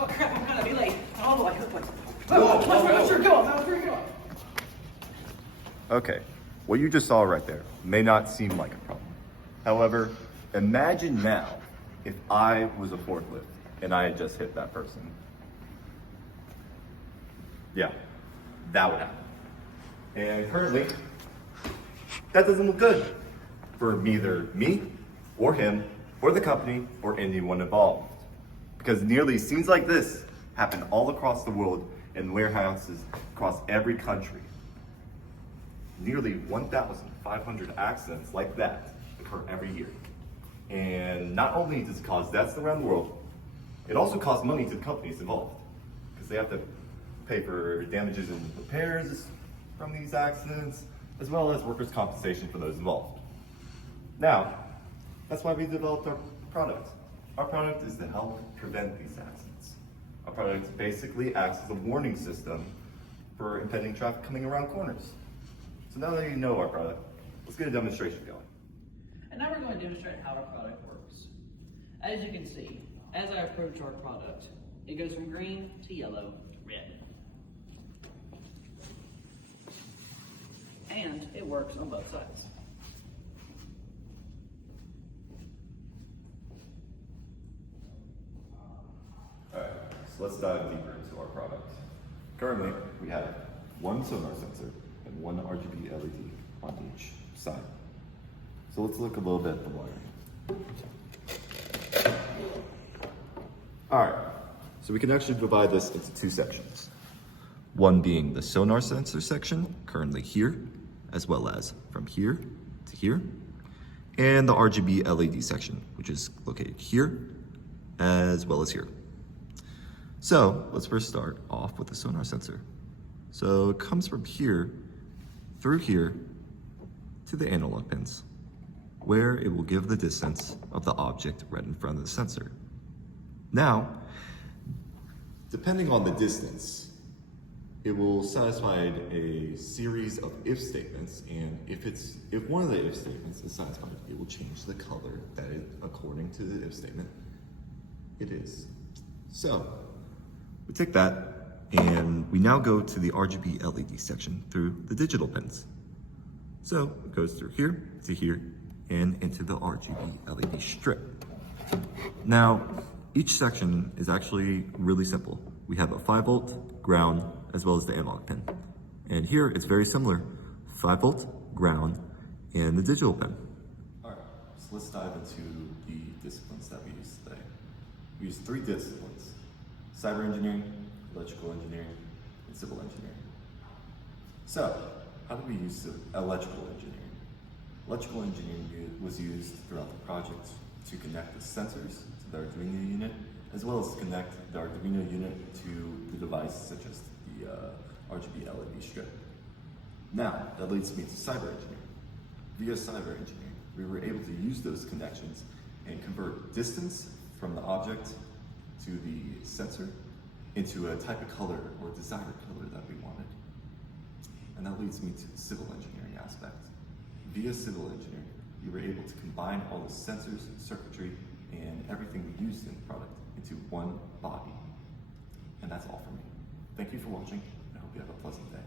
Oh crap, I'm gonna be late. Oh boy, oh boy. Go. Okay, what you just saw right there may not seem like a problem. However, imagine now if I was a forklift and I had just hit that person. Yeah, that would happen. And currently, that doesn't look good for either me or him or the company or anyone involved. Because nearly scenes like this happen all across the world in warehouses across every country. Nearly 1,500 accidents like that occur every year. And not only does it cause deaths around the world, it also costs money to the companies involved because they have to pay for damages and repairs from these accidents, as well as workers' compensation for those involved. Now, that's why we developed our product. Our product is to help prevent these accidents. Our product basically acts as a warning system for impending traffic coming around corners. So now that you know our product, let's get a demonstration going. And now we're going to demonstrate how our product works. As you can see, as I approach our product, it goes from green to yellow to red. And it works on both sides. Alright, so let's dive deeper into our product. Currently, we have one sonar sensor and one RGB LED on each side. So let's look a little bit at the wiring. Alright, so we can actually divide this into two sections. One being the sonar sensor section, currently here, as well as from here to here. And the RGB LED section, which is located here, as well as here. So let's first start off with the sonar sensor. So it comes from here, through here, to the analog pins, where it will give the distance of the object right in front of the sensor. Now, depending on the distance, it will satisfy a series of if statements, and if one of the if statements is satisfied, it will change the color that it, according to the if statement, it is. So, we take that, and we now go to the RGB LED section through the digital pins. So, it goes through here to here, and into the RGB LED strip. Now, each section is actually really simple. We have a 5-volt ground as well as the analog pin. And here it's very similar, 5-volt ground and the digital pin. All right, so let's dive into the disciplines that we use today. We use 3 disciplines: cyber engineering, electrical engineering, and civil engineering. So, how do we use electrical engineering? Electrical engineering was used throughout the project to connect the sensors to the Arduino unit, as well as to connect the Arduino unit to the device such as the RGB LED strip. Now, that leads me to cyber engineering. Via cyber engineering, we were able to use those connections and convert distance from the object to the sensor into a type of color or desired color that we wanted. And that leads me to the civil engineering aspect. Via civil engineering, we were able to combine all the sensors, circuitry, and everything we used in the product into one body. And that's all for me. Thank you for watching. I hope you have a pleasant day.